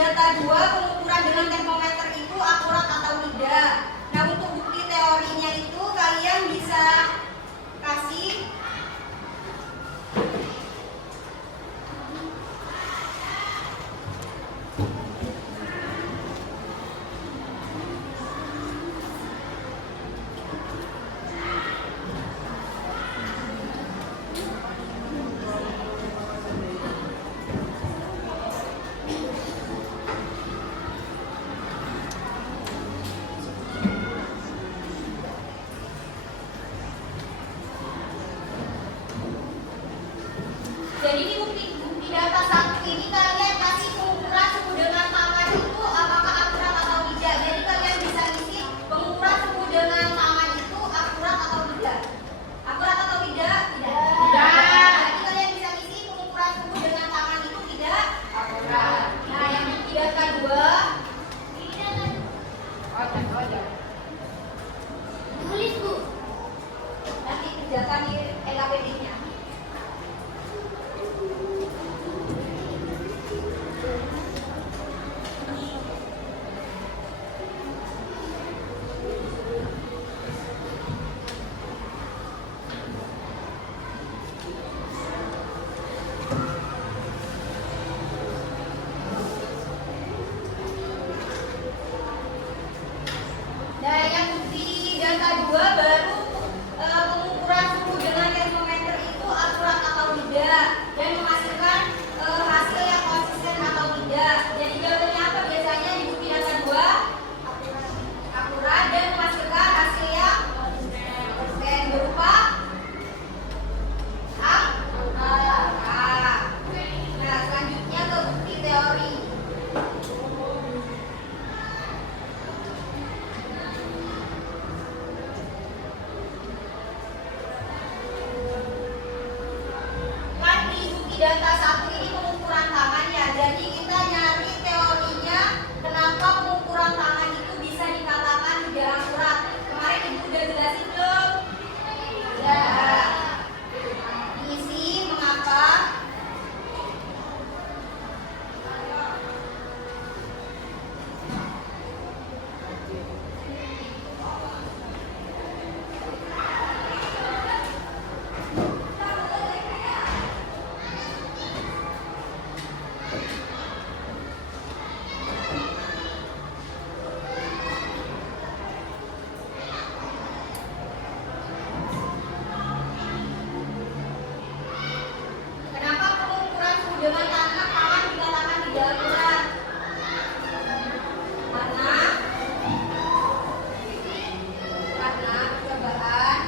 data 2 pengukuran dengan termometer itu akurat atau tidak. Nah, untuk bukti teorinya itu kalian bisa kasih jadi di bukti data 1 ini kalian kasih pengukuran suhu dengan tangan itu apakah akurat atau tidak. Jadi kalian bisa isi pengukuran suhu dengan tangan itu akurat atau tidak. Akurat atau tidak? Tidak. Jadi kalian bisa isi pengukuran suhu dengan tangan itu tidak akurat. Nah, yang bukti data 2 tulis, Bu. Nanti kerjakan di LKPD-nya. Nah, yang bukti data 2 baru pengukuran suhu dengan termometer itu akurat atau tidak dan menghasilkan hasil yang konsisten atau tidak. Jadi jawabannya apa biasanya di bukti data 2? Akurat dan menghasilkan hasil yang konsisten berupa akurat. Nah, selanjutnya ke bukti teori. Data 1 ini pengukuran tangan ya, jadi kita nyari teorinya kenapa pengukuran tangan itu bisa dikatakan tidak akurat. Kemarin Ibu udah jelasin belum? Ya. Diisi mengapa? Kenapa pengukuran suhu dengan tangan dikatakan tidak akurat? Karena percobaan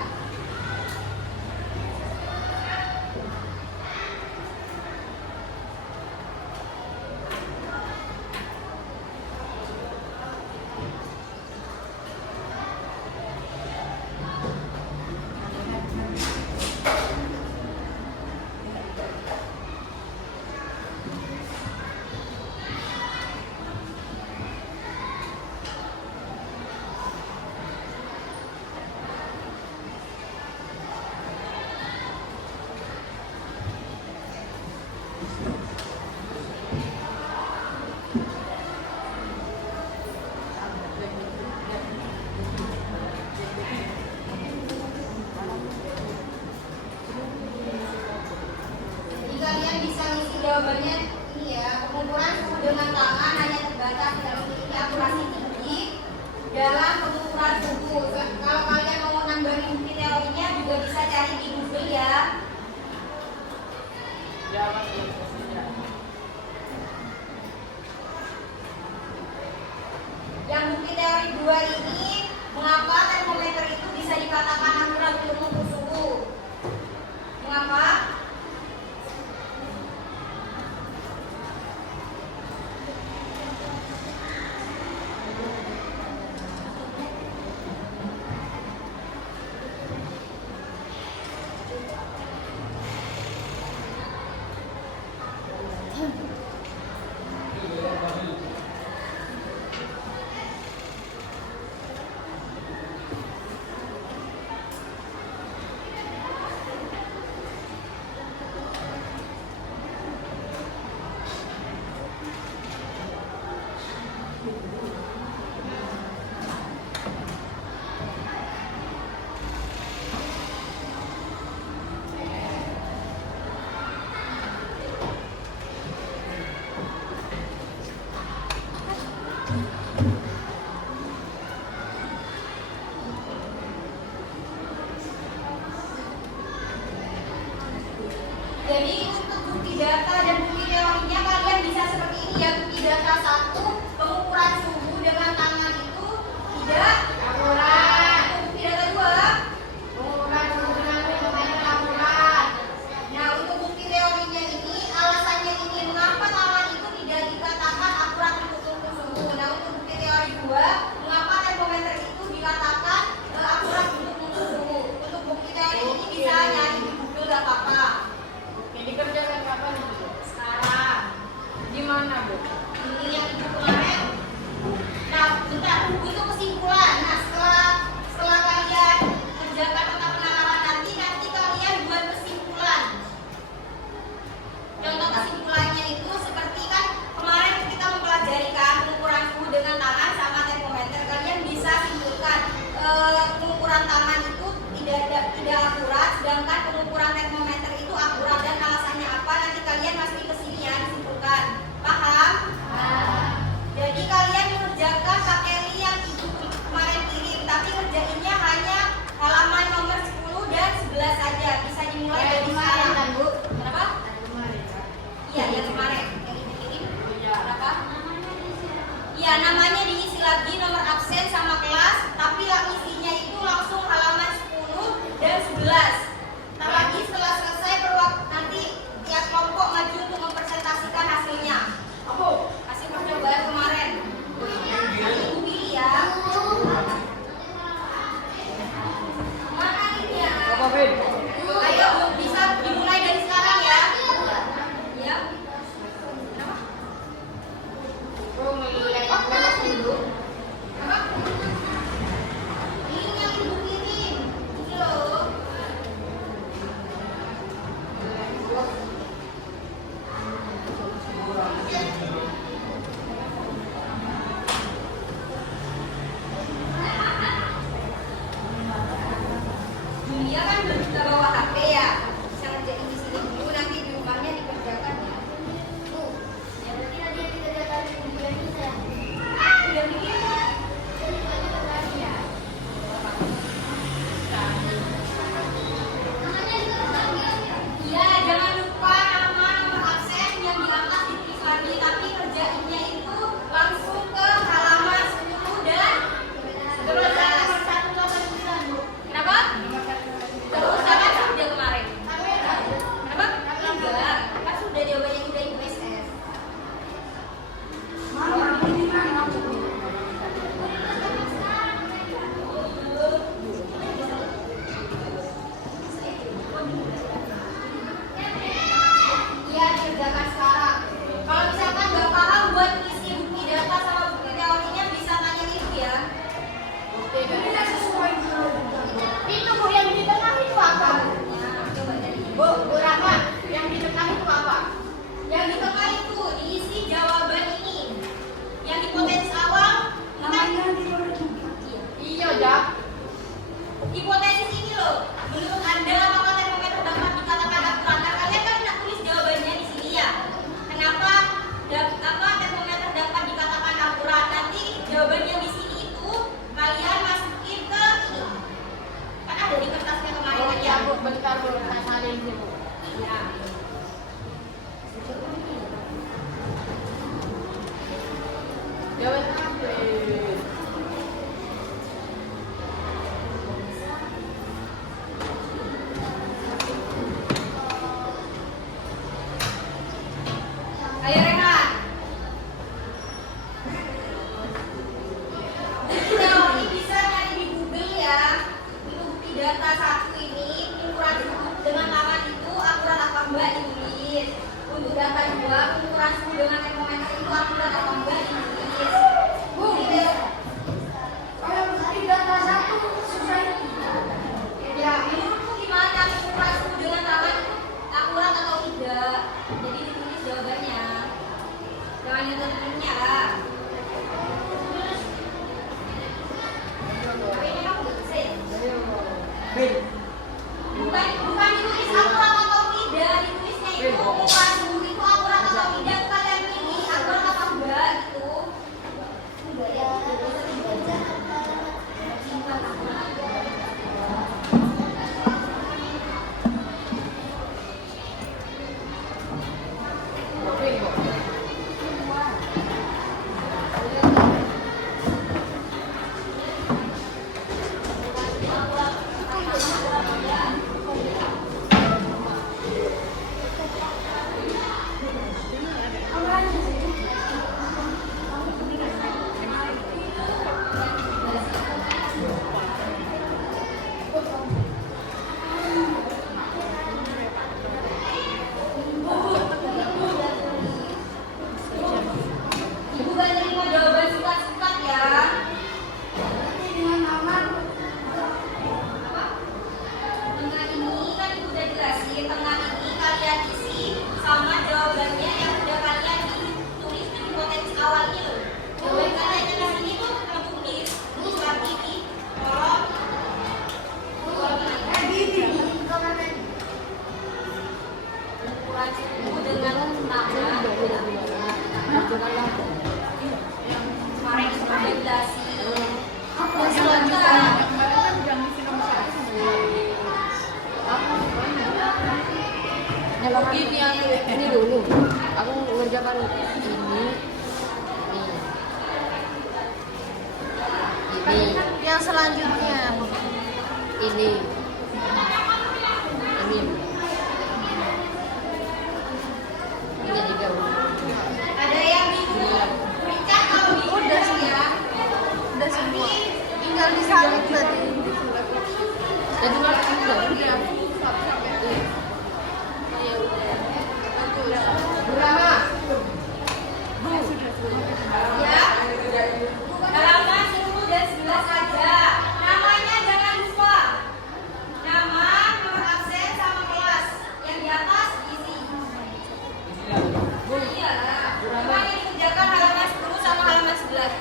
Ya, namanya diisi lagi, nomor absen sama kelas, tapi isinya itu langsung halaman 10 dan 11. Nah, lagi setelah selesai nanti tiap kelompok maju untuk mempresentasikan hasilnya. Hasil percobaan kemarin. Nanti Ibu pilih ya. Mana ini ya? Ayo, bisa dimulai dari sekarang ya. Ya. Ini yang Ibu kirim. Ini loh. Julia kan belum bisa bawa HP ya. Bisa ngerjain di sini dulu, nanti di rumahnya dikerjakan ya. Ya berarti tadi yang kita lihat dari Julia ini saya. Udah bikin ya? Iya, jangan lupa nama nomor absen yang diangkat ditulis lagi, tapi kerjainnya itu langsung ke halaman 10 dan 11. Kenapa? Gak usah kan sudah kemarin. Kenapa? Enggak, kan sudah jawabannya udah USS. Iya, dikerjakan sekarang. Kalau misalkan nggak paham buat isi bukti data sama bukti teorinya bisa tanya ibu ya. Itu Bu, yang di tengah itu apa? Ya, coba dari ibu. Bu Rahma, yang di tengah itu apa? Yang di tengah itu diisi jawaban ini. Yang di hipotesis awal namanya Iya, Jak. hipotesis ini loh. Menurut Anda apakah termometer dapat dikatakan akurat? Nah, kalian kan nak tulis jawabannya di sini ya. Kenapa termometer dapat dikatakan akurat? Nanti jawaban yang di sini itu kalian masukin ke ini. Kan ada di kertasnya kemarin Oh kan ya. iya, Bu, bentar Bu, saya salin sih, Bu. Ya. Jawaban apa? Ayo Rehan. Jadi teori bisa nyari di Google ya. Untuk bukti data satu ini pengukuran suhu dengan tangan itu akurat apa enggak ditulis. Untuk data 2 pengukuran suhu dengan termometer itu akurat apa enggak ditulis. Bu, Kalau bukti data satu susah. ya menurutmu gimana pengukuran suhu dengan tangan itu akurat atau tidak? Jadi ditulis jawabannya. Jangan yang tentunya lah. Tapi ini kamu nggak bisa ya? Bukan ditulis akurat atau tidak, ditulisnya itu pengukuran suhu itu akurat atau tidak, kalian pilih akurat atau enggak gitu. Enggak ya, tidak bisa dibaca. Ibu gak terima jawaban singkat-singkat ya. Apa? Tengah ini kan ibu udah jelasin. Tengah ini kalian isi sama jawabannya yang udah kalian tulis di hipotesis awal ini loh. Jawaban kalian yang di sini tuh tulis lagi di kolom ukuran suhu dengan tangan. Kemarin sudah jelasin. Ini dulu. Aku ngerjakan ini. Nih. Yang selanjutnya Ini. Amin. Ini juga. Ada yang bingung? Richard kalau bingung Udah ya. semua. Udah semua. Tinggal disalin berarti. Jadi udah. Berapa? Ya. Halaman 10 dan 11 saja. Namanya jangan lupa. Nama, nomor absen sama kelas. Yang di atas isi. Iya. Semuanya dikerjakan halaman 10 sama halaman 11.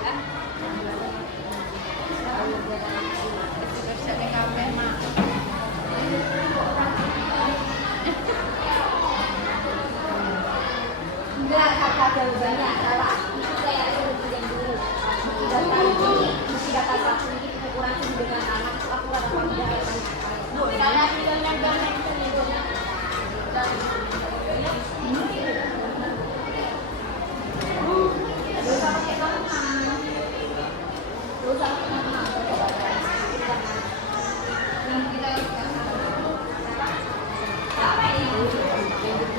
Ya. Enggak, kata jawabannya salah. Itu saya yang dulu. Data ini, data satu ini ukuran suhu dengan tanah itu akurat apa tidak ya tanyakan. Saya tinggalnya gambar itu nih. Dosa pakai tangan. Dosa pakai tangan. Yang kita apa ini?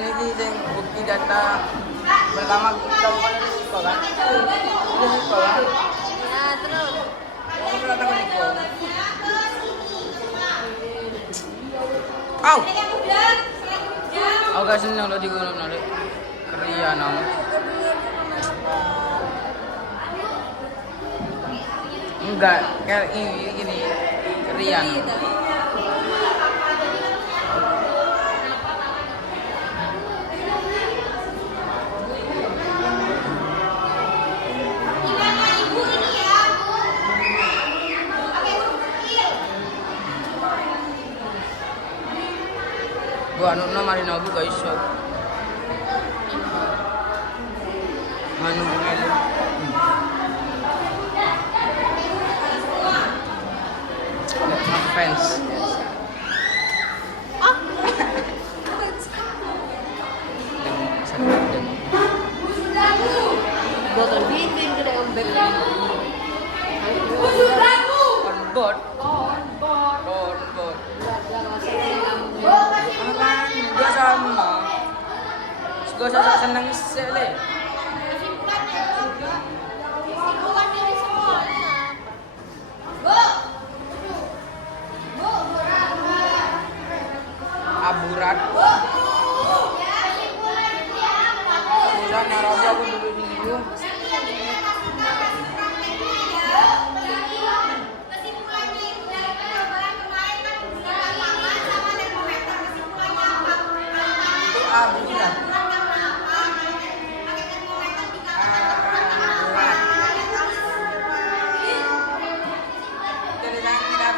ini yang bukti data pertama kita bukan dari Siko kan? Dari Siko kan? Ya, terus. Oh, berapa kali Siko? Au! Aku gak seneng lo digulung nanti kerian om. Enggak, kayak ini gini kerian. Gua anu na marinaw bu guys so. Manu ngel. Let my fans. Ah. Botol bitin kedai ombek. On board. On board. On board. Lah Akan juga sama. Gua seneng sele. Aburat. Aburat narobi aku dulu di situ. Itu aburat. Jadi jangan tidak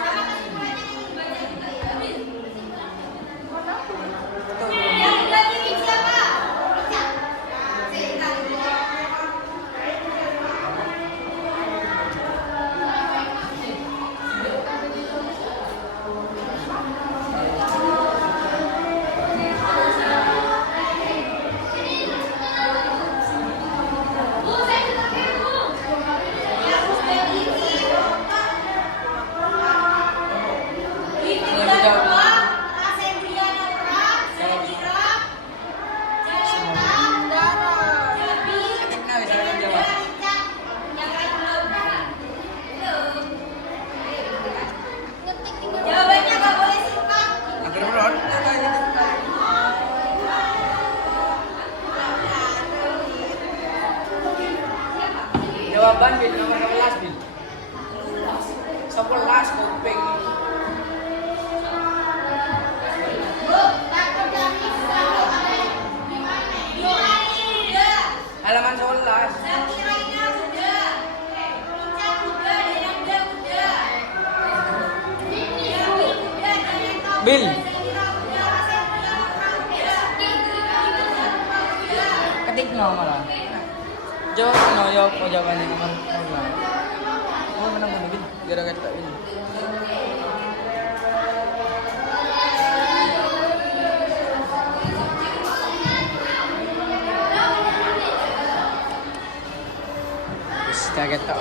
Jawabannya nggak boleh singkat. Jawaban bil nomor 11 bil. 11 kuping. Halaman 11. Bil. Ketik nomor lah. Jawab no, jawab ko jawabannya nomor 11. Oh, menang mo bil. Gara-gara tak ini. Kaget tau.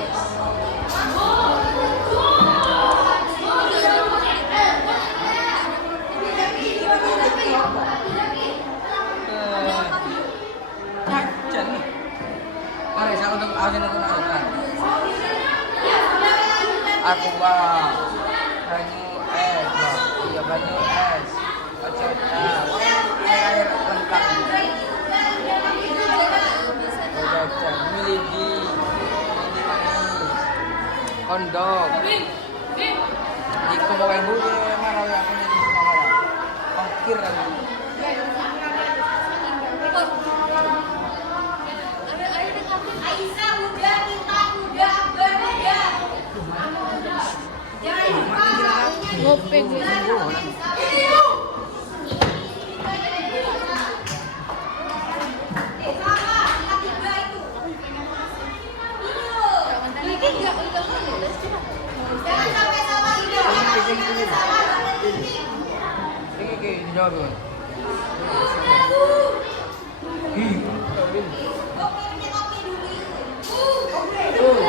Kacan nih. Mari saya untuk agen aku nak. Aku bang. Banyu es. Iya banyu es. Ocota. Air lengkap. Kacan. Miliki. Kondok. Di kumawin bulu marah ya aku ini marah. Ongkir lagi. Aisyah muda, kita muda, Akbar muda. Jangan lupa kalinya Ngopeng. ketiga itu. Jangan sampai salah ide. Jangan sampai salah berhenti. Ini dijawab dulu. Oke dulu.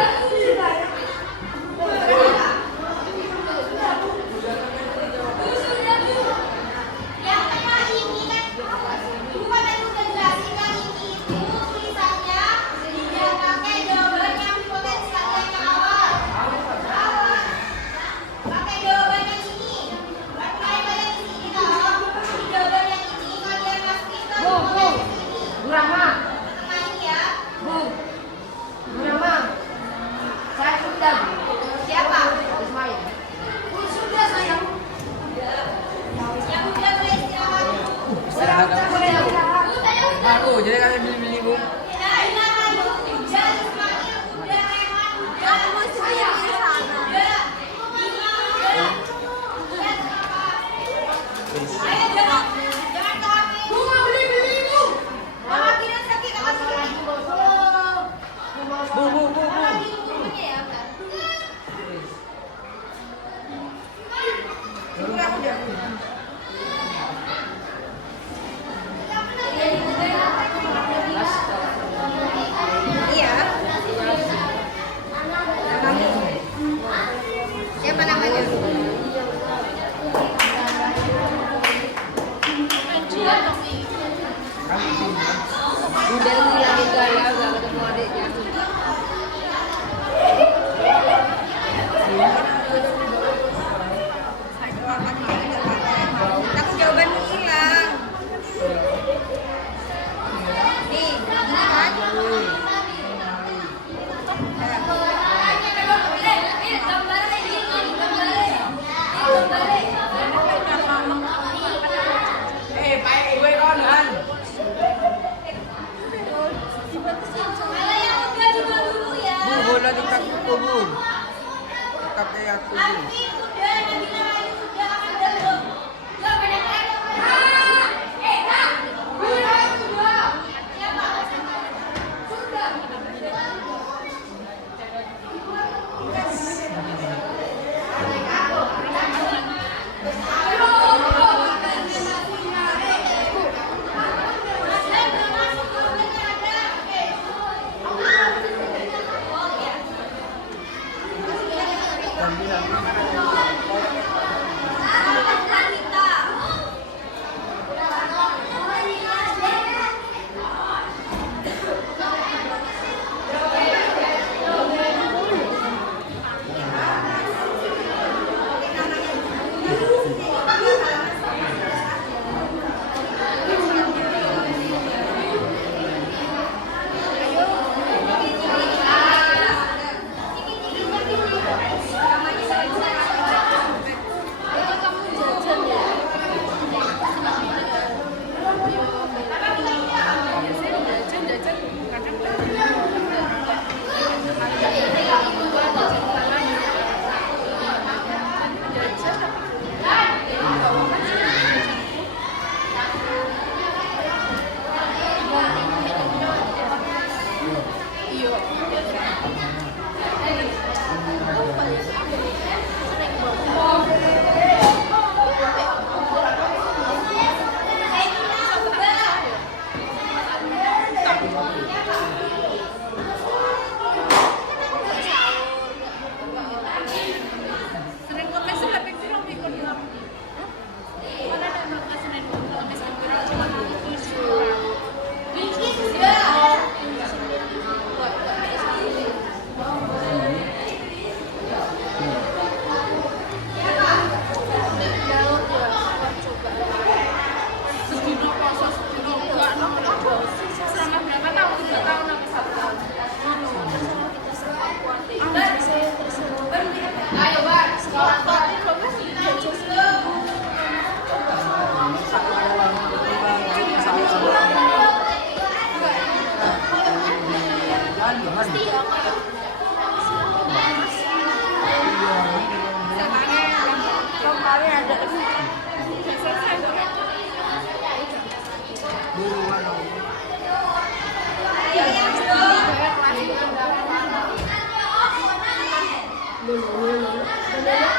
Yang tengah ini kan, bukan sudah. Siapa? Ismail. Sudah sayang. Yang udah boleh istirahat. Istirahat Udah apa? boleh istirahat. Aku jadi kalian beli-beli bu. Aku mau sendiri di sana. Ayo jangan telat. Bunga beli bu. Mama kira sakit kakak sakit. Bu. Iya. Siapa namanya? Udah ngilangin gaya gak ketemu adiknya. Takut jawabanmu hilang. Nih, ini kan. Pakai gue kan kan. Kalau yang udah juga dulu ya. Bu, bola di kaki aku bu. Kaki aku bu. Alvin udah, Nabila Ayu udah, akan belum. Gak banyak lagi. Kak. Sudah. Siapa? Sudah.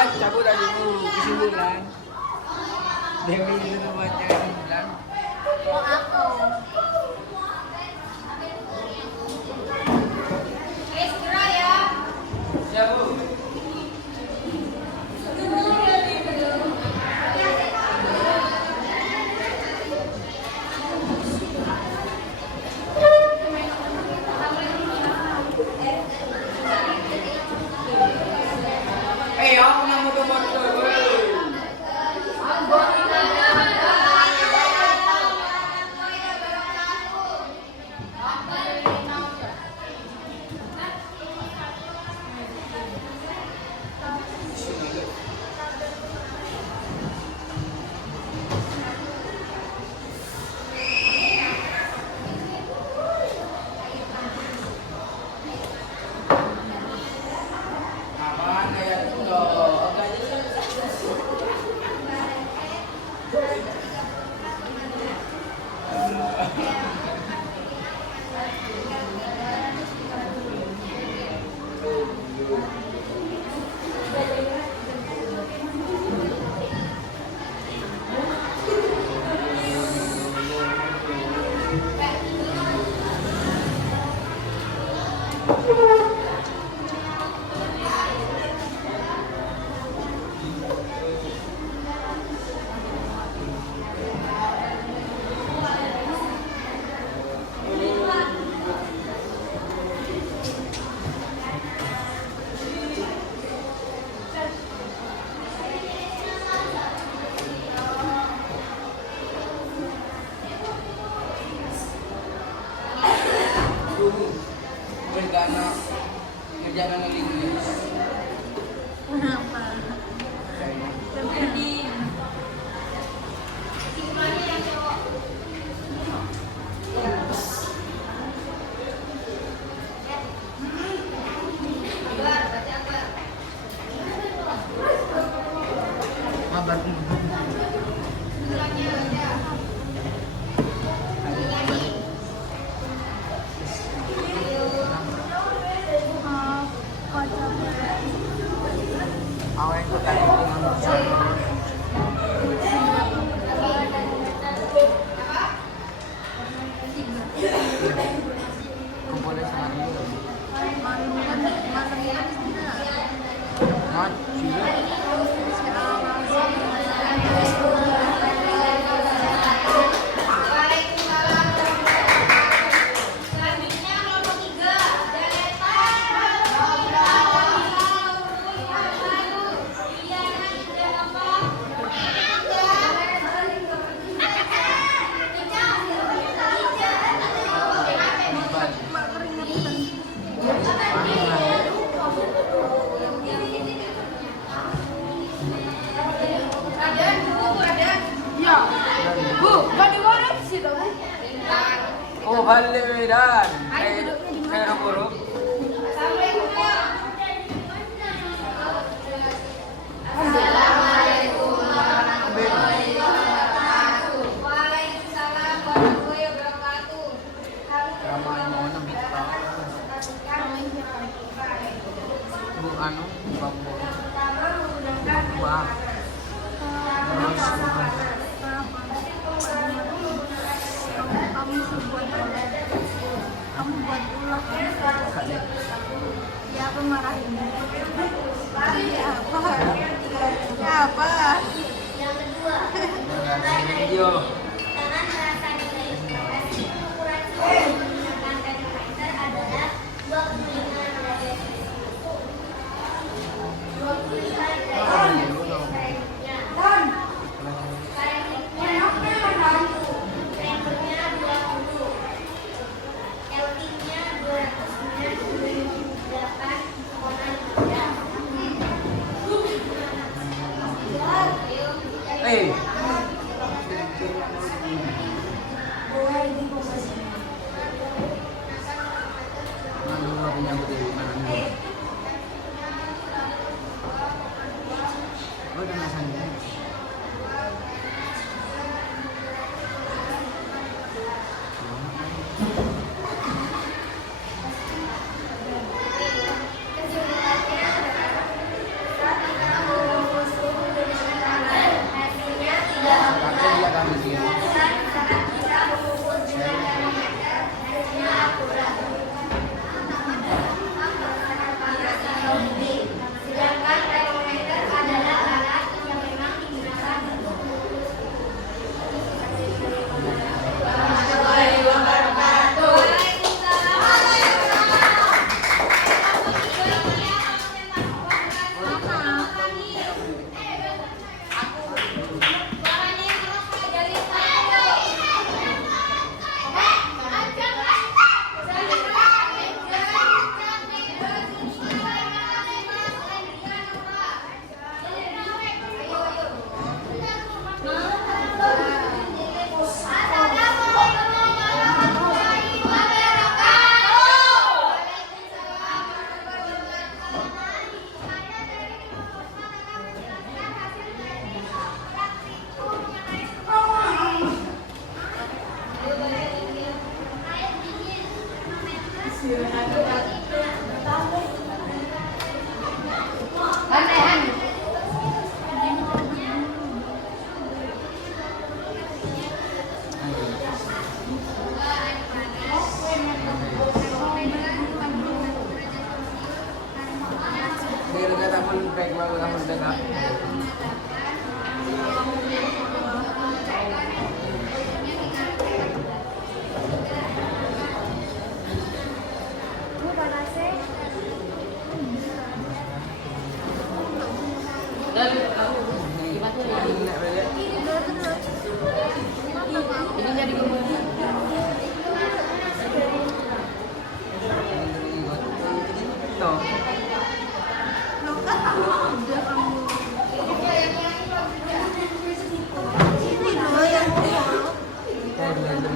baca aku tadi kesimpulan. Dewi itu baca kesimpulan. Mau aku. Segera ya. Siap Bu. Aku nang motor-motor. Aman ya itu. Kerjaan yang ini. Kenapa? Simpulannya yang cowok. Kabar, baca apa? Kabar. Simpulannya baca. Lagi. Awalnya itu tadi dengan kumpulnya sama dia. Mat, Waalaikumsalam. Selanjutnya kelompok 3. Ya. Bu, gak digoreng sih dong. oh balik Medan. Kayak guru. Assalamualaikum ya. Assalamualaikum warahmatullahi wabarakatuh. Waalaikumsalam warahmatullahi wabarakatuh. Bu anu, bambu. Kamu buat ulang ya apa marahin ya apa ya apa Yang kedua, Video. dengan merasa nilai informasi ukuran suhu menggunakan termometer adalah 25 derajat Celcius. 25 derajat Celcius selanjutnya. Fahrenheitnya 1, Fahrenheitnya 20, Kelvinnya 298,5. Eh, Kesimpulannya, saat kita Aneh. Biar kata pun baik banget kamu dengar. Bu panasnya. Dan gimana ya? Ini jadi gimana? No. Ini loh yang Saya belajar.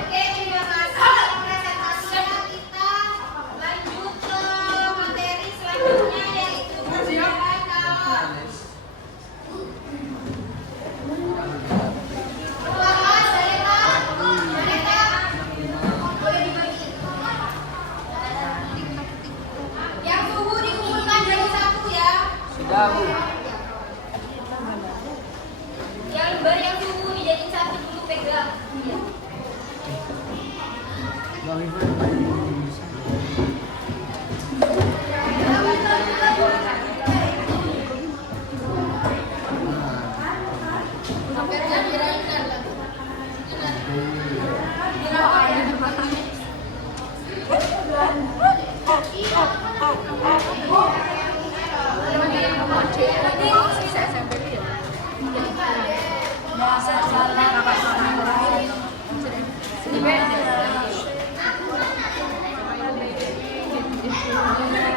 Oke, terima kasih presentasinya. Kita lanjut ke materi selanjutnya yaitu persiapan kalau Bapak, Zaleta, boleh dibagi. Yang suhu dikumpulkan jadi satu ya. Sudah, Bu. Yang lembar yang suhu dijadiin satu dulu pegang. Bang Ibu.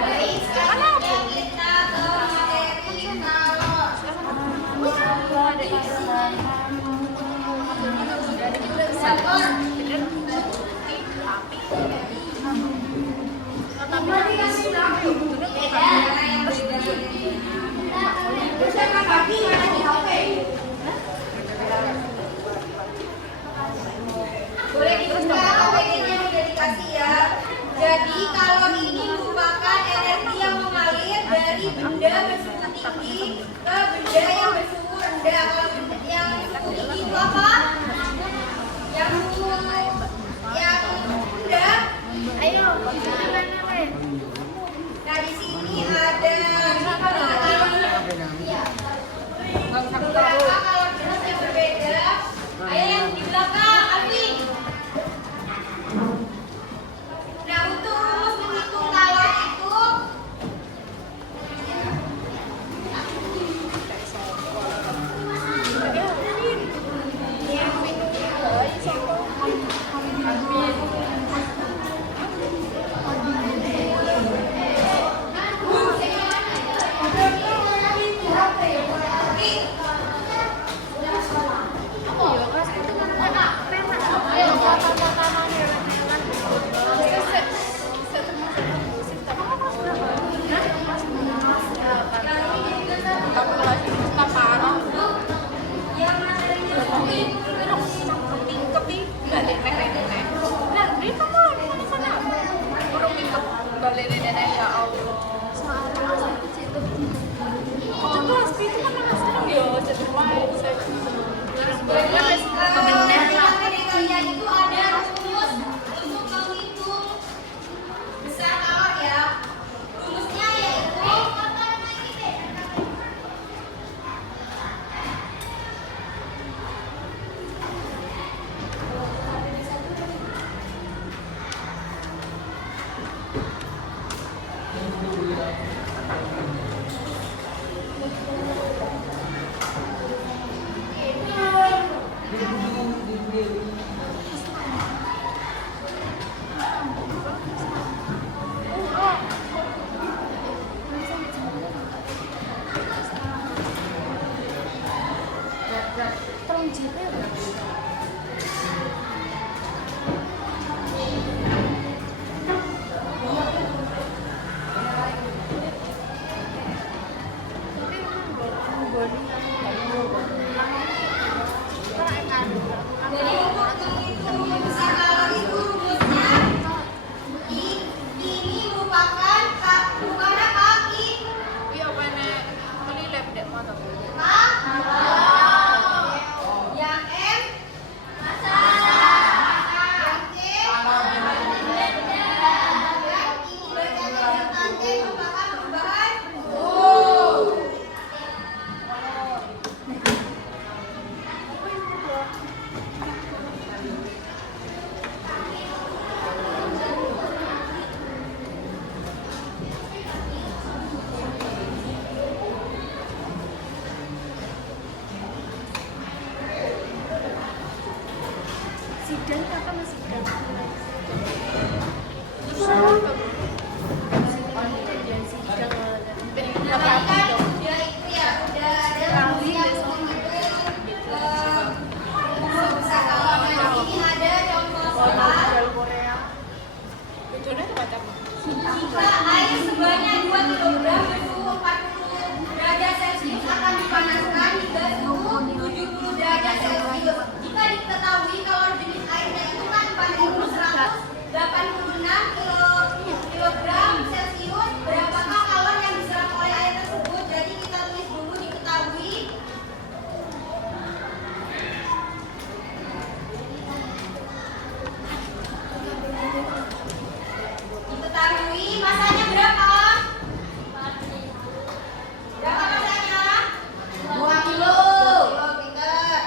Baik, selanjutnya kita ke materi kalau boleh dibuka APD-nya udah dikasih ya. Jadi kalau ini merupakan energi yang mengalir dari benda bersuhu tinggi ke benda yang bersuhu rendah. Kalau benda yang suhu tinggi itu apa? Yang suhu yang rendah. Ayo, Nah di sini ada beberapa kalau jenis yang berbeda. Ayo yang di belakang, Alfi. Nah untuk rumus menghitung kalor itu kalian itu ada rumus untuk menghitung besar kalor ya. Rumusnya yaitu Dan kakak masih berapa? Nah, tadi kan udah itu ya, udah ada rahasia belum itu bisa kawangan. Ini ada contoh soal jika air sebanyak 2 kg bersuhu 40 derajat Celcius akan dipanaskan hingga suhu 70 derajat Celcius. Jika diketahui kalor jenis airnya itu kan pada itu 186 kilogram Celcius, berapakah kalor yang diserap oleh air tersebut? Jadi kita tulis dulu diketahui. Diketahui masanya berapa? Berapa masanya? 2 kilo. Pinter.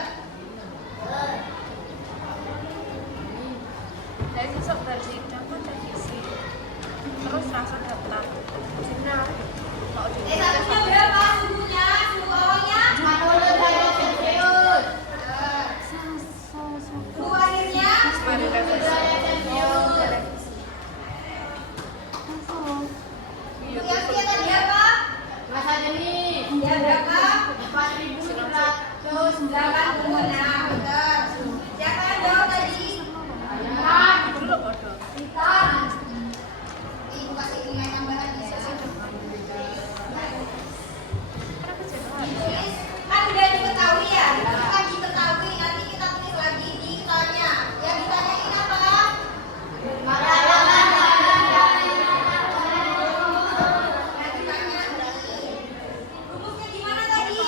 Saya sesok versi campur revisi. Terus langsung daftar. Sinar. Mau Satunya berapa suhunya? Suhu awalnya 40 derajat Celcius. Suhu akhirnya 70 derajat Celcius. Untuk yang ketiga tadi apa? Masa jenis. Ya berapa? 4.180. Nah, betul. Siapa yang jawab tadi? Intan. Ibu kasih nilai tambahan ya. Kan udah diketahui ya? Kan diketahui. Nanti kita tulis lagi ditanya. Yang ditanyain apa? Rumusnya gimana tadi?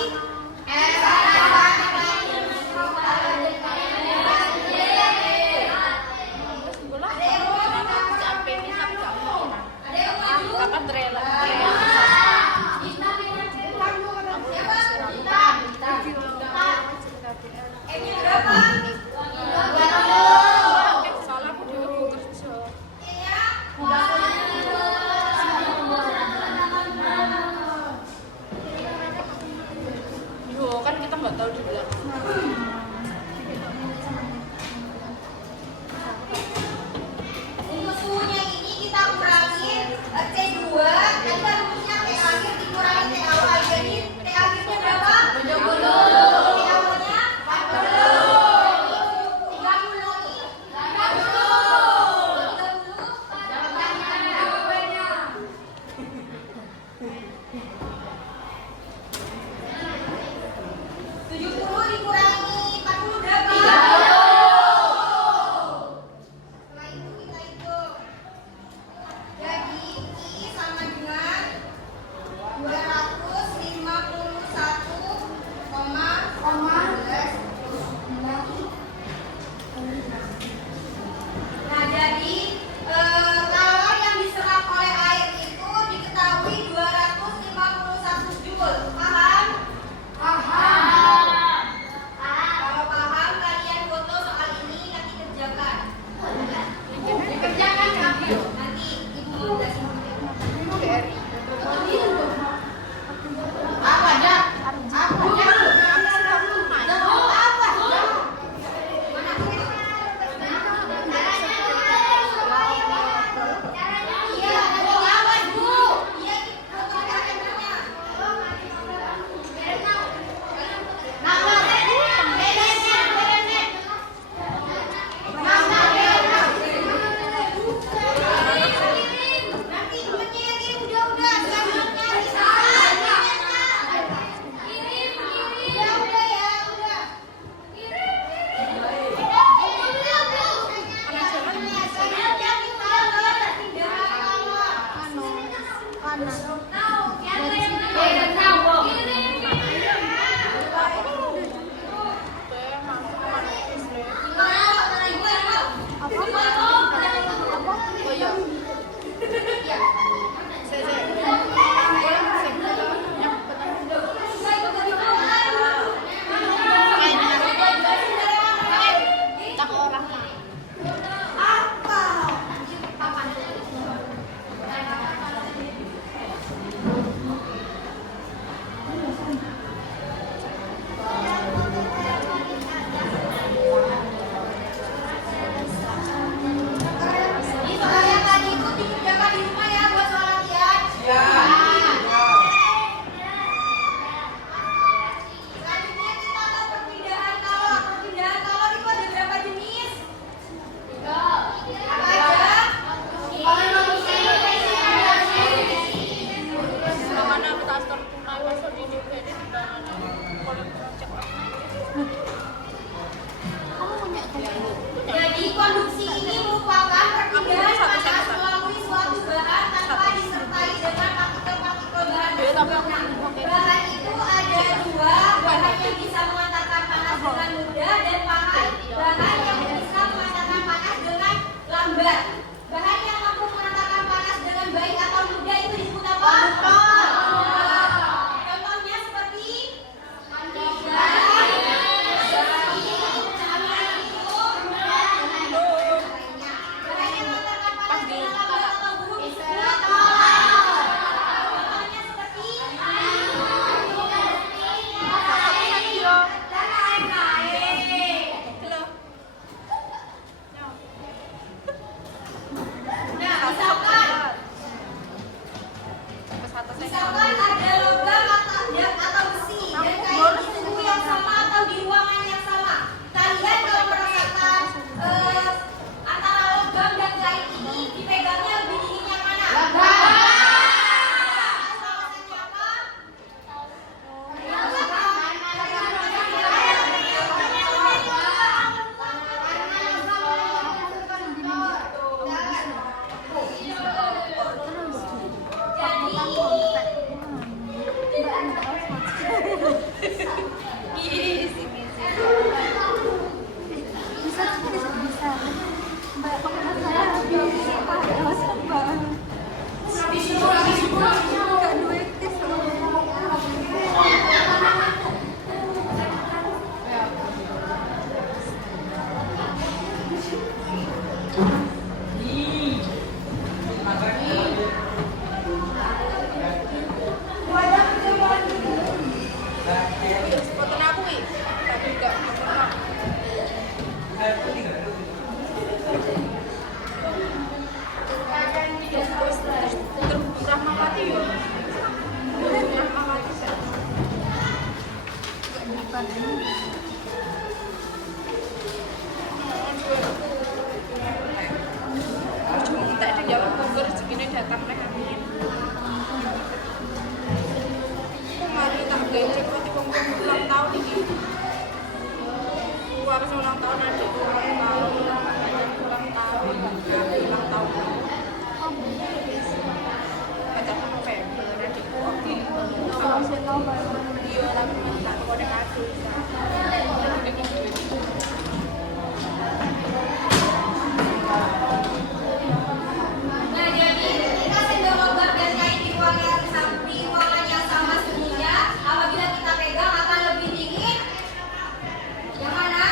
Kan kita nggak tahu di belakang. Untuk suhunya ini kita kurangin T2, nanti kan rumusnya T akhir dikurangi T awal. Jadi T akhirnya berapa? 70. T awalnya 40. 30 ini 70 dikurangi 40 berapa? 30. Setelah itu kita hitung. Jadi I sama dengan 251,11. Nah, jadi kalor yang diserap oleh air itu diketahui 251 joule. Paham? Kalau paham, kalian foto soal ini nanti kerjakan. Dikerjakan nanti ibu mau jelasin. Apa aja? Apa aja? Iya, nanti awas Bu. Iya, foto kameranya. Nanti temennya yang kirim udah selanjutnya bisa. Udah ya, udah. Apa? kata saya Misalkan ada logam atau besi dan kain di suhu yang sama atau di ruangan yang sama. Kalian kalau merasakan antara logam dan kain ini dipegangnya lebih dingin yang mana? Alasannya apa? Fotonya aku nih, tapi enggak fotonya. Terhubung Rahmawati ya. Rahmawati sih. Cuma minta di Jawa Bogor segini datang nih amin. Mari tak gajek nanti ulang tahun ini. Aku harus ulang tahun nanti ulang tahun. Baca November nanti aku iya lagi minta kode kado. Nah, jadi ketika sendok logam dan kain di ruangan yang sama suhunya, apabila kita pegang akan lebih dingin. Yang mana?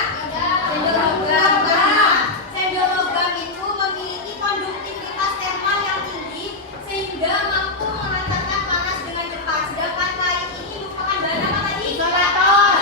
Sendok logam. Karena sendok logam itu memiliki konduktivitas termal yang tinggi sehingga mampu menghantarkan panas dengan cepat. Sedangkan kain ini merupakan bahan apa tadi? Isolator.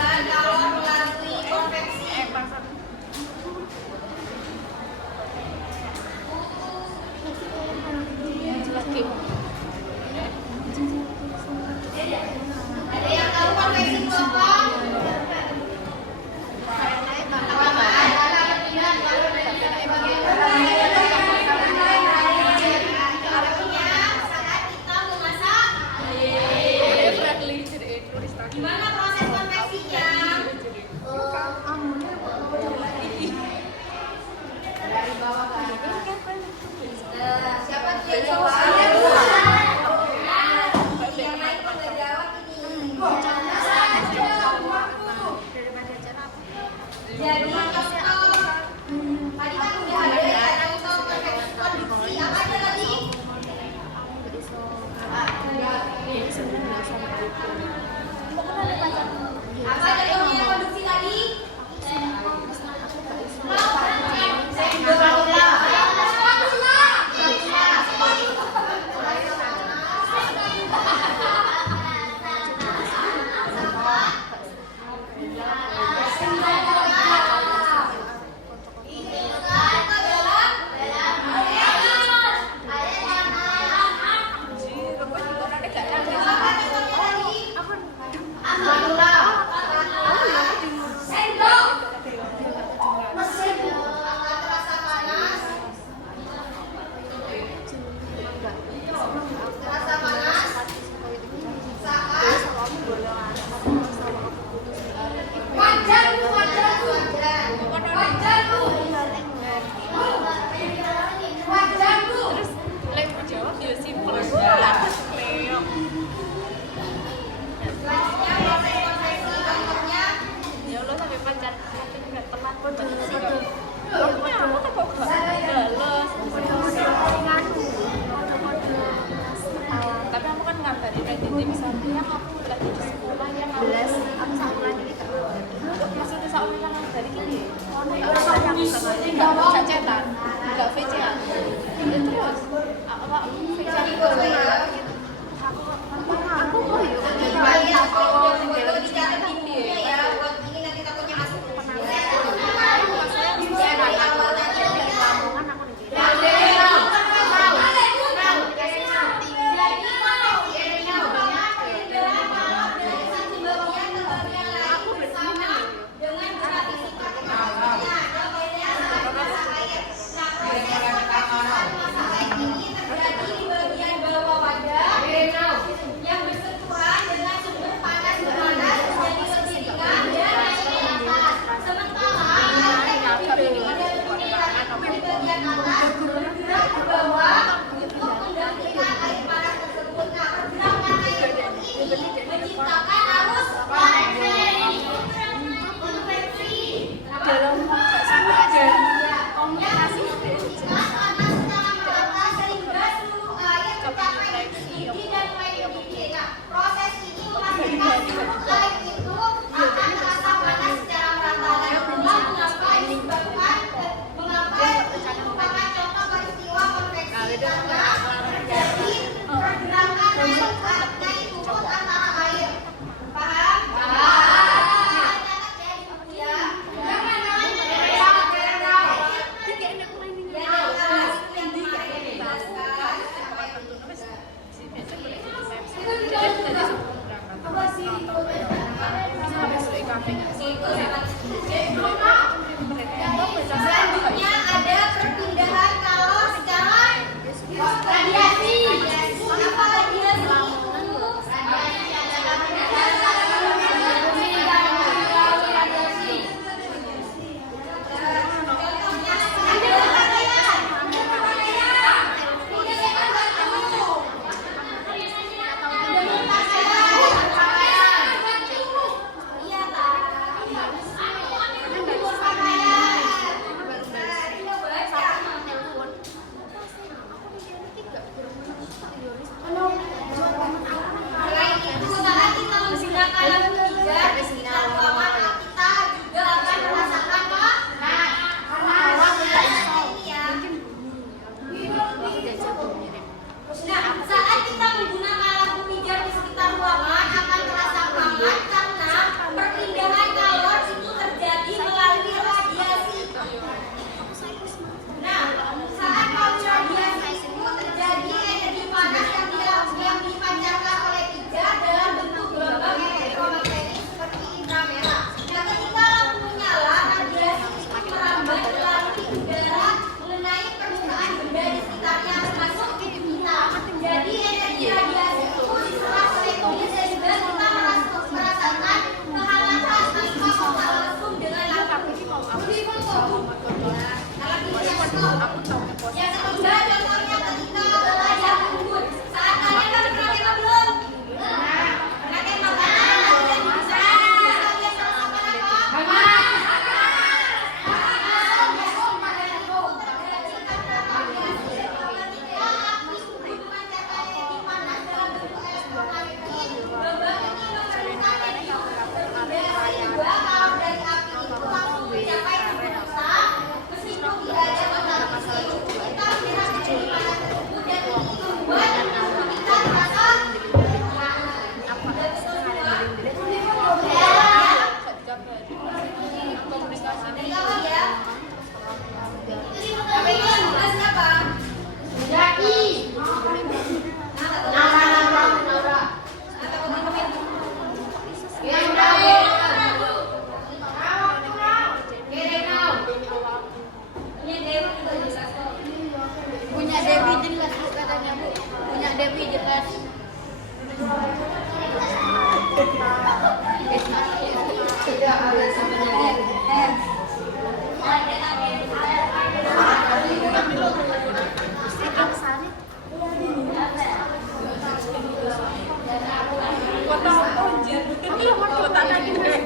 bahan kalor melalui konveksi. pasang lagi. Ada yang tahu konveksi itu apa? Saat kita memasak, gimana proses konveksinya? Siapa tuh yang jawab? Yang lain kok nggak jawab ini? Jadi contoh tadi kan udah ada ya contoh konveksi konduksi. Apa aja tadi? Apa contohnya konduksi tadi? Spatula. Kota apa anjir? Kota lagi deh.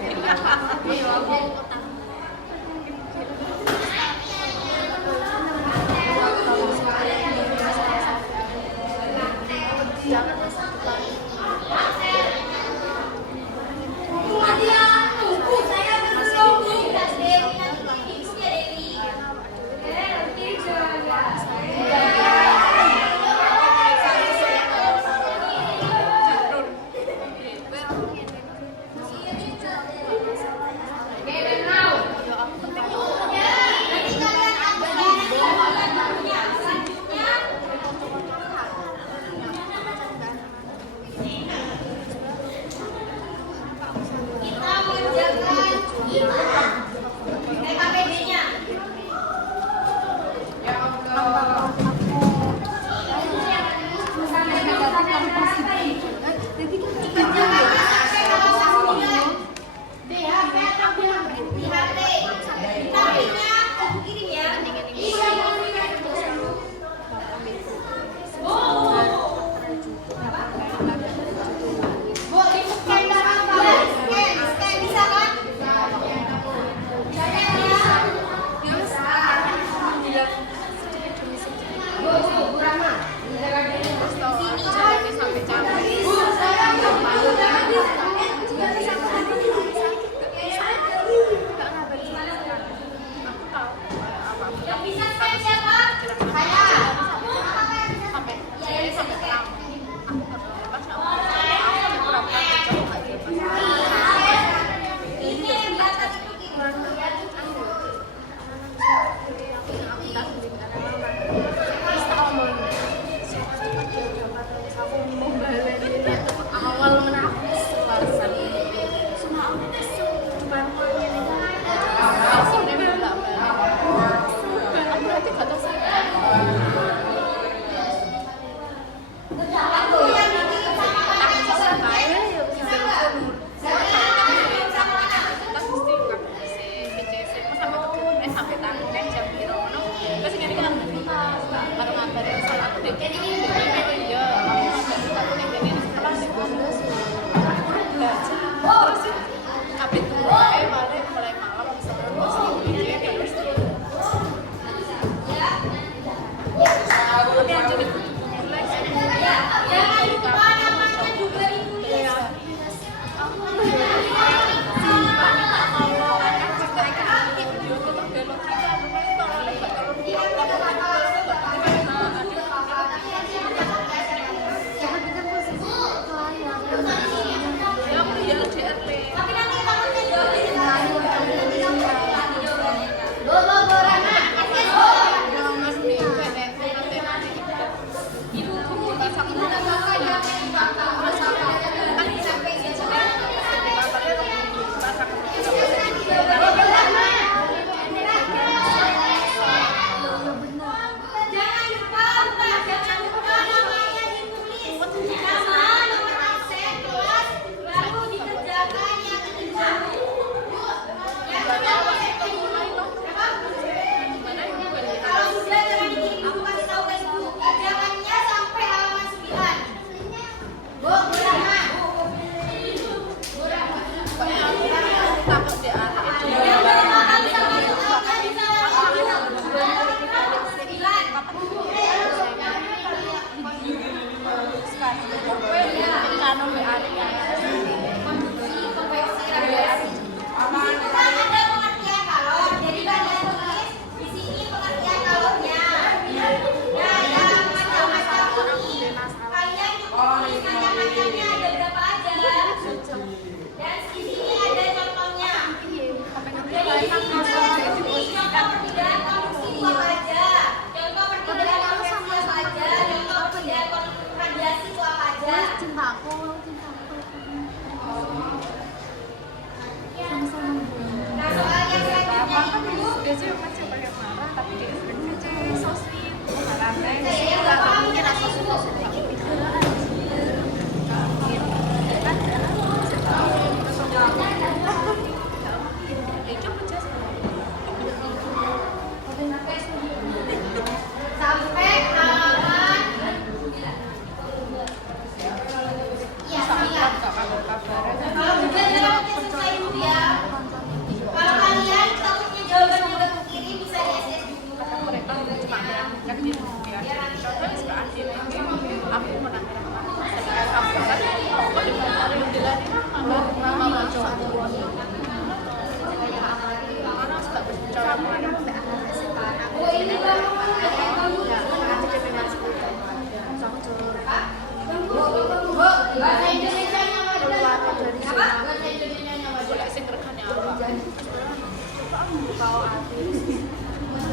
kau artis.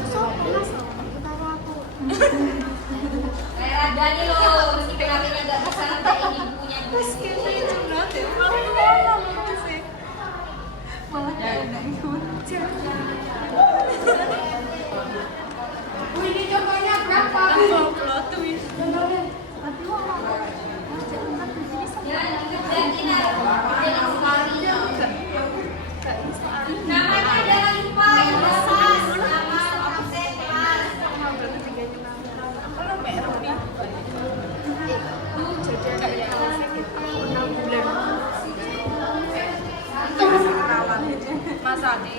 Sopo mas, karo aku. Kayak ada nih loh, meski PKP-nya nggak bisa kayak ibunya Terus dulu. kita itu berarti malah lucu sih. Malah kayak enggak ikut. Ini contohnya berapa? Plot twist. Jangan dikerjain jangan sekali. Namanya jangan lupa yang jelas. Nama absen kelas. Kalau merah nih. Jajan kayak 6 bulan. Mas Adi.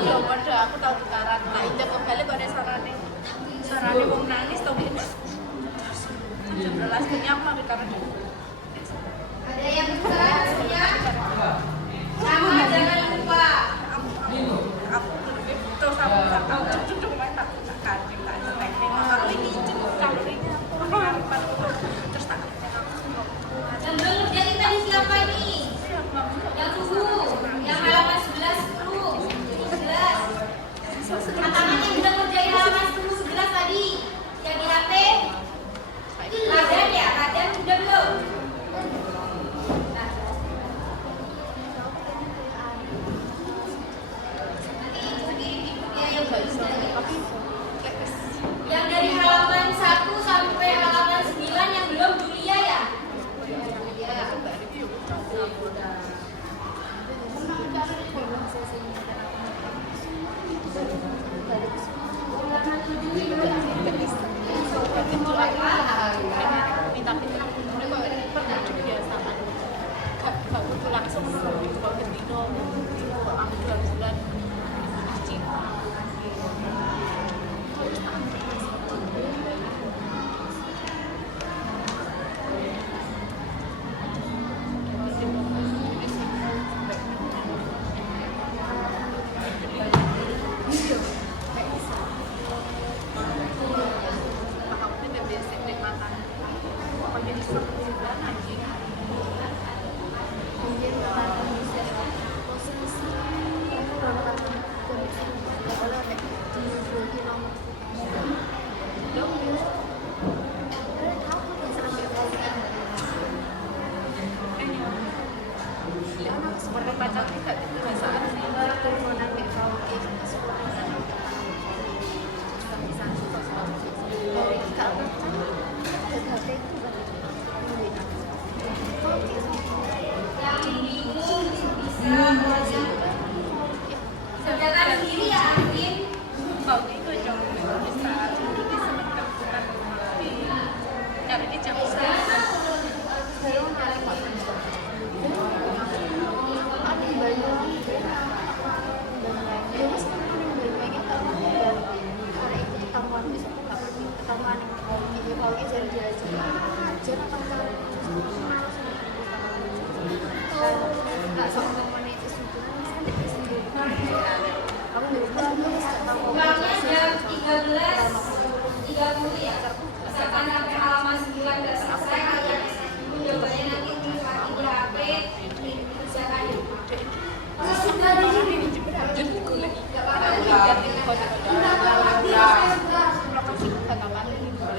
Ya waduh, aku tahu getaran. Nah, itu kembali kok ada sarane. Sarane mau nangis tau gitu. Jam 12 punya aku ambil kamar dulu. Ada yang bisa punya? Nama jangan lupa. Aku terus aku cuk main tak kancing tak snack aku ini cuk kalorinya terus tak Yang belum ngerjain tadi siapa nih? Yang dulu, yang halaman 11 10, 11. Tangan yang udah ngerjain halaman 10 11 tadi. Yang di HP. Ladan ya, Ladan udah belum? Nah. Yang dari halaman 1 sampai halaman 9 yang belum Julia ya? langsung kalau gendino aku 2 bulan seperti pacar kita di perasaan sih turunannya kalau Yang bingung bisa kerjakan sendiri ya, Arvin. mau itu jauh bisa jadi sebentar bukan cari di jam Pulangnya jam 13.30 ya. Misalkan sampai halaman 9 nggak selesai, kalian jawabannya nanti tulis lagi di HP, dikerjakan. Sudah di sini.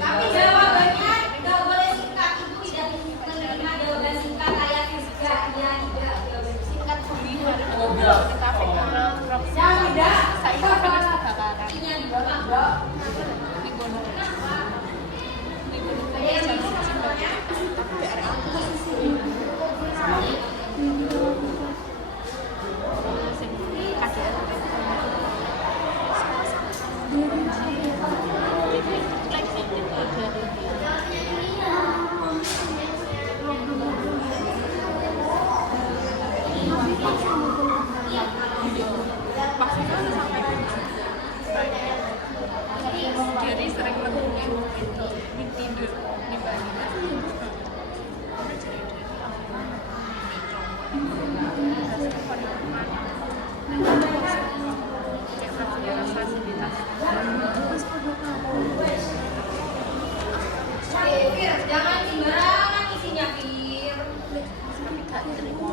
Tapi jawabannya nggak boleh singkat, itu tidak menerima jawaban singkat kayak fisika, ya tidak jawaban singkat artinya di bawah. Ada yang bingung contohnya? Jadi sering lebih tidur dibandingkan Fir, jangan sembarangan isinya, Fir. tapi gak terima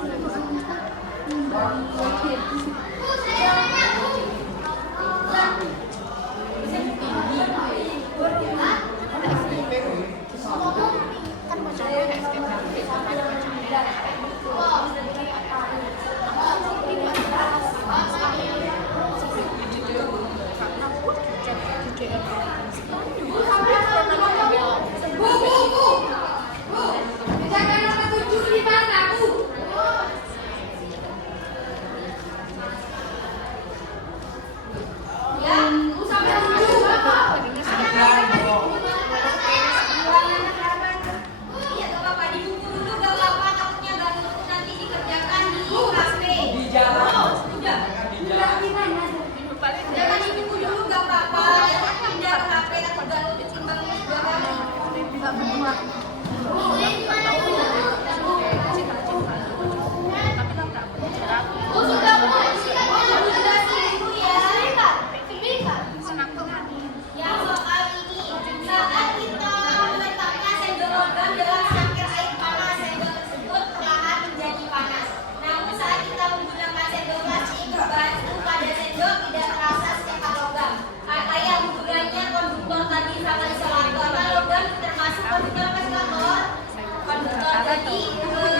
Jadi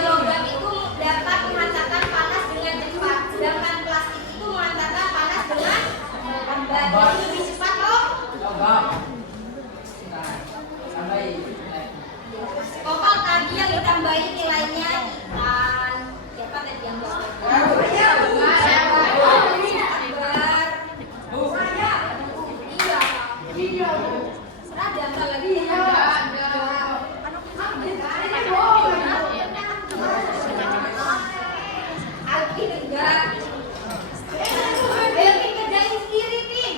logam itu dapat menghantarkan panas dengan cepat, sedangkan plastik itu menghantarkan panas dengan lambat. Jadi lebih cepat loh. Total tadi yang ditambahin nilainya ikan. Siapa tadi yang Akbar. Iya. Seragam apa lagi? Alvin enggak. Alvin kerjain sendiri, Pin.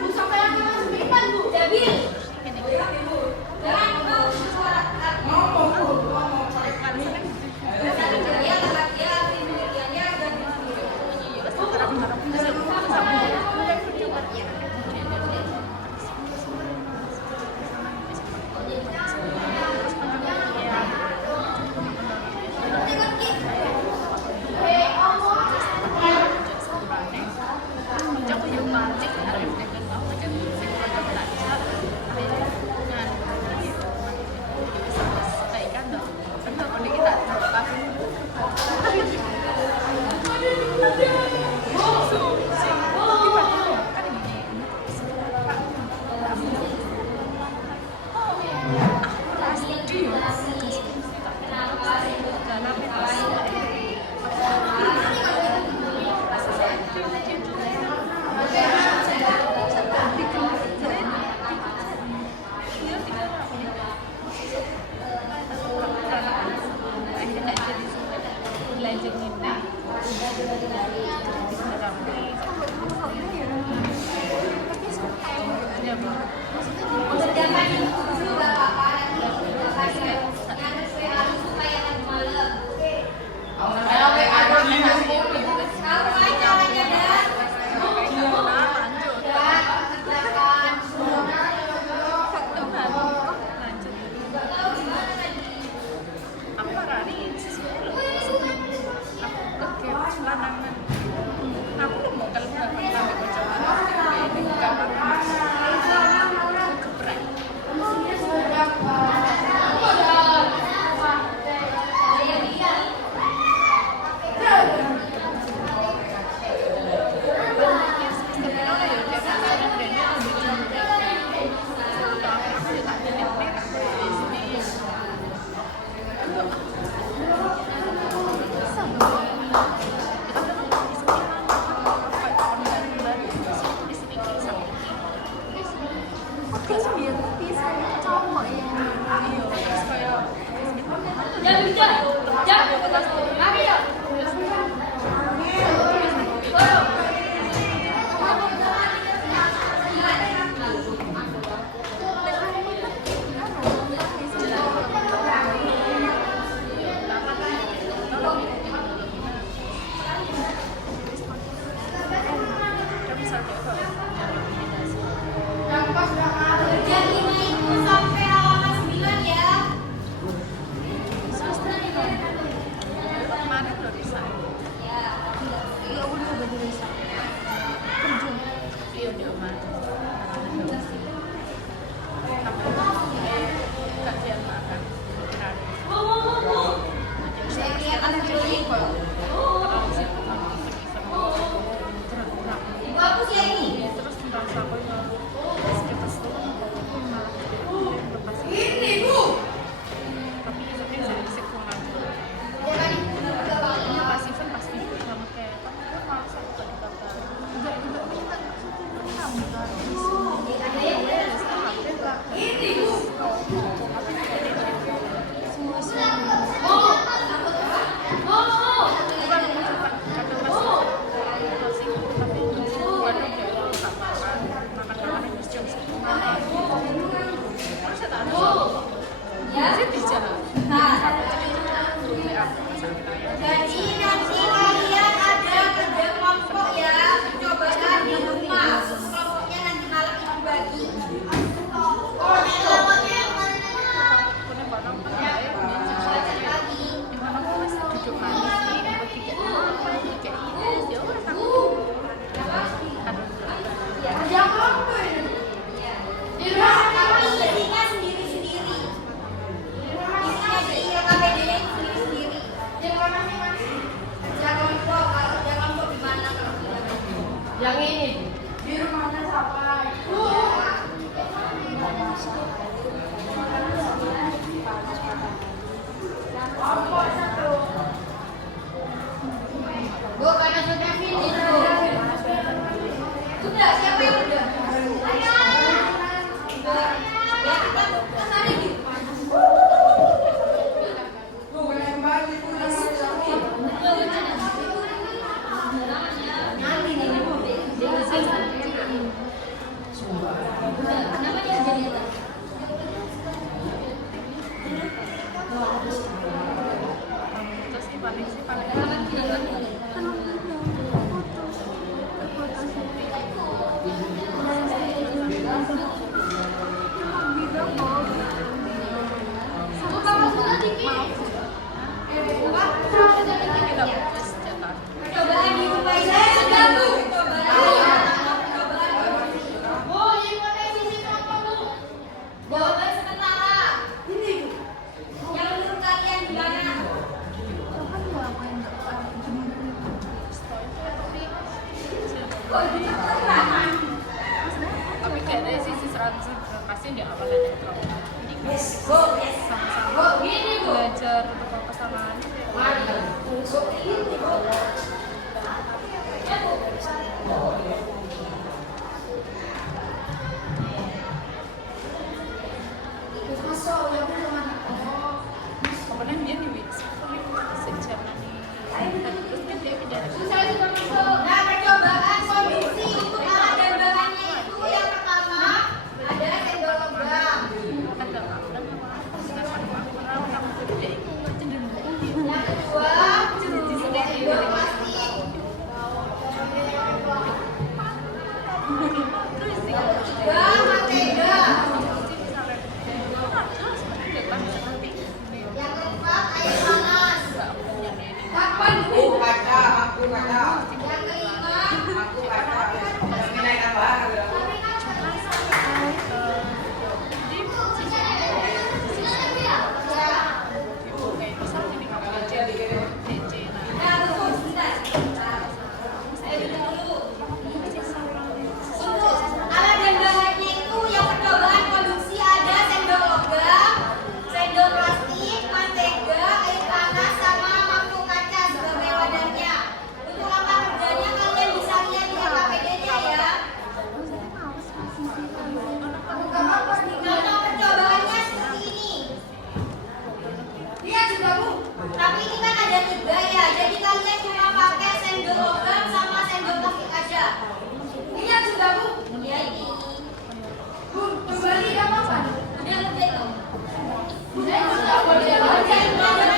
Bu sampai yang kelas 9, Bu. Jabil. Jangan kau suara. Ngomong, Bu. Ya, lagi ya, Alvin penelitiannya agak Lanangan Di rumahnya siapa? Bu, karena sudah finish Bu. Sudah, siapa yang udah? Ayo. Ya, kita kemana gitu? Terus sih paling Percobaan di rumah saya sudah Bu. Jawaban sementara. Yang menurut kalian gimana? tapi kayak dari sisi 100 pasti nggak akan ada trauma. Yes, Bu. Yes. Bu, gini Bu. Belajar untuk pasangan. Kemudian dia di sejak terus kan dia pindah. Nah, percobaan kondisi untuk alat dan bahannya itu yang pertama ada sendok logam. Yang kedua sendok plastik. Yang ketiga mentega. Yang keempat air panas. Kapan Bu? Aku kata. Yang kelima Aku kata. Nilai tambahan. Nah, tunggu sebentar. Saya duduk dulu. Untuk alat dan bahannya itu yang percobaan produksi ada sendok logam, sendok plastik, mentega, air panas, sama mangkuk kaca sebagai wadahnya. Untuk langkah kerjanya kalian bisa lihat di LKPD-nya ya. Contoh percobaannya seperti ini. Lihat juga Bu. Tapi ini kan ada 3 ya. Jadi kalian cuma pakai sendok logam sama sendok plastik aja. Lihat juga Bu. Ya ini. Bu, kembali gak apa-apa. Udah ngerjain dong. Udah ngerjain. Jangan suka-suka ya. Udah.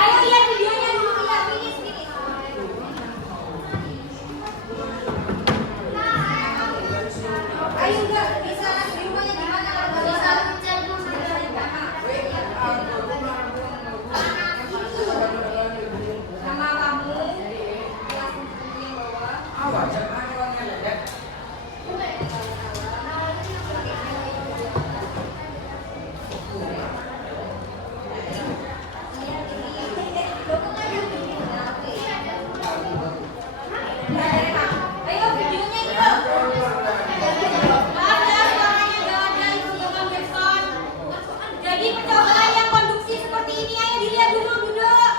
Ayo lihat videonya dulu ya, finish. Ayo enggak bisa di rumahnya gimana? Bisa sama kamu kelas 10 yang bawah. Awak jangan orangnya ada. Ayo videonya ini loh. Maaf ya, suaranya nggak ada itu yang backsound. Jadi percobaan yang konduksi seperti ini ayo dilihat dulu duduk.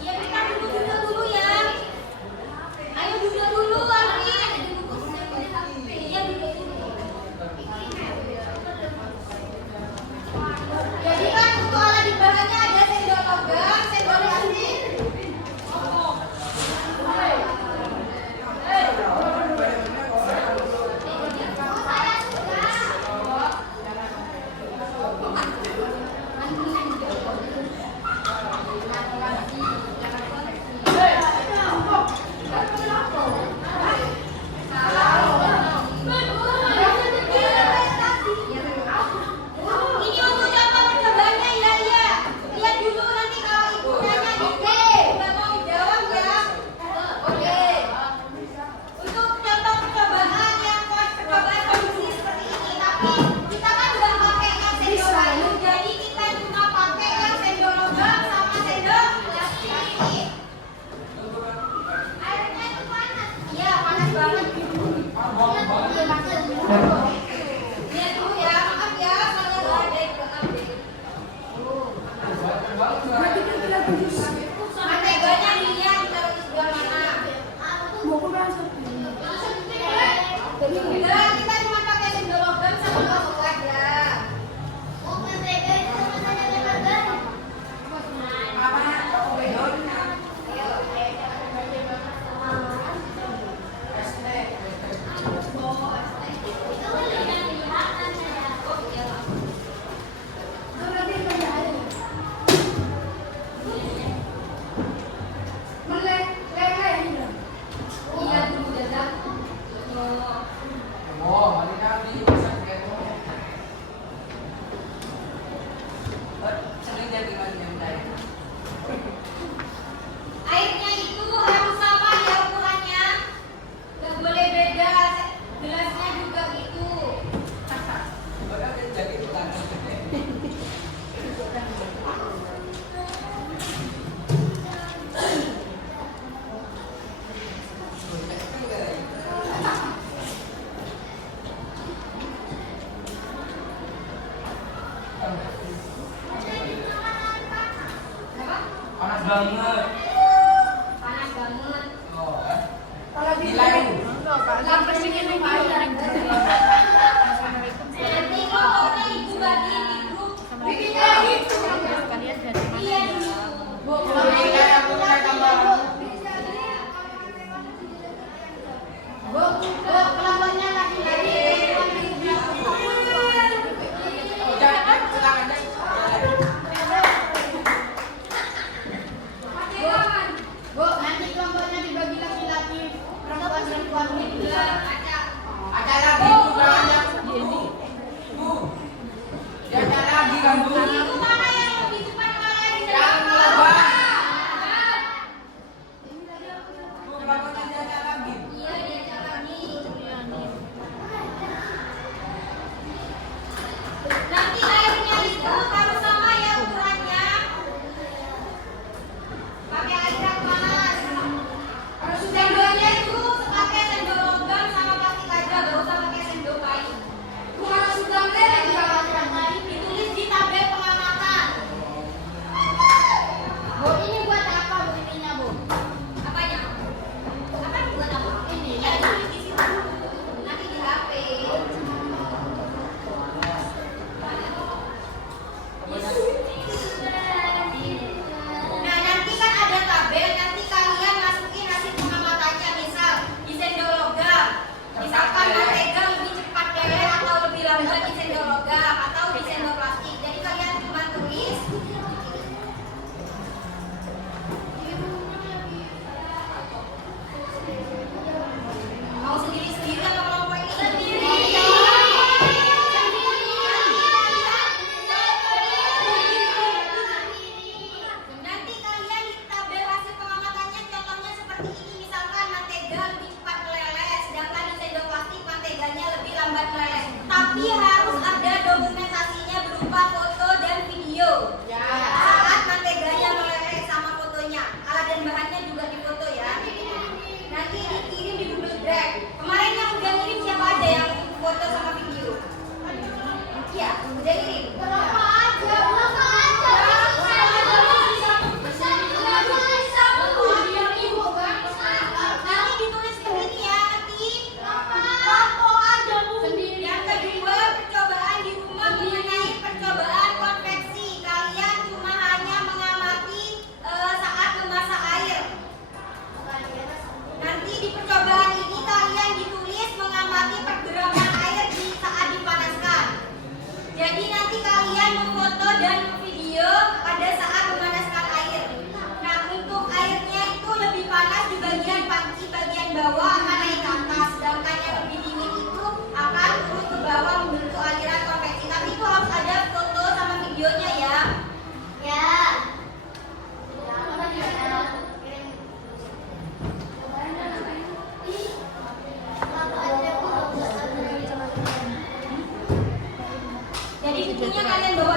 Iya kita duduk ya. Enggak, kita cuma pakai sendok logam sama batu aja. Oh, mentega itu sama lembaga. Apa? Kamu bedon? Oh, mari kami masak gitu. Sering jadi macam lain. Airnya itu harus sama ya ukurannya. Gak boleh beda. Gelasnya juga gitu. Orang jadi tukang gede. Panas banget. Panas banget. Oh, nilai. Enggak, Pak. Kan pasti ini Nanti pokoknya ibu bagiin di grup. kalian dari mana Iya. ya? Nilai aku nilai tambahan. Pelawannya lagi-lagi. Jangan pulang aja. Bu, nanti kelompoknya dibagi laki-laki, perempuan juga. Ada lagi juga ada. Bu. Ya ada lagi kan bu. Itu mana yang lebih cepat mana yang bisa Yang dilakukan? lebar. Bu, kenapa nanti ada lagi? Iya, diajak lagi. Nanti airnya itu harus sama ya ukurannya. Pakai air yang panas. Sendoknya itu pakai sendok logam sama plastik aja, gak usah pakai sendok kayu. Ditulis di tabel pengamatan. Bu, ini buat apa bu ininya bu? Apanya? Apa buat apa? Ini ya tulis di situ. Nanti di HP. Nah, nanti kan ada tabel, nanti kalian masukin hasil pengamatannya, misal di sendok logam. Misalkan mentega lebih cepat meleleh atau lebih lambat di sendok logam atau di sendok plastik. Jadi kalian cuma tulis. Mau sendiri-sendiri atau kelompok ini? Nanti kalian di tabel hasil pengamatannya contohnya seperti ini, misalkan mentega lebih cepat meleleh, sedangkan di sendok plastik menteganya lebih lambat meleleh. Tapi harus ada dokumentasinya berupa foto dan video. Saat menteganya meleleh sama fotonya, alat dan bahannya juga difoto ya. Nanti dikirim di Google Drive. Kemarin yang udah ngirim siapa aja yang foto sama video? Iya, udah ngirim. Berapa aja? Nanti ditulis di sini ya, nanti. Yang kedua, percobaan di rumah mengenai percobaan konveksi. Kalian cuma hanya mengamati saat memasak air. Nanti di percobaan ini kalian ditulis mengamati pergerakan air di saat dipanaskan. Jadi nanti kalian memfoto dan video pada saat memanaskan air. Nah, untuk airnya itu lebih panas di bagian panci bagian bawah akan naik ke atas, sedangkan yang lebih dingin itu akan turun ke bawah membentuk aliran konveksi. Tapi itu harus ada foto sama videonya ya. Ya. Jadi bukunya kalian bawa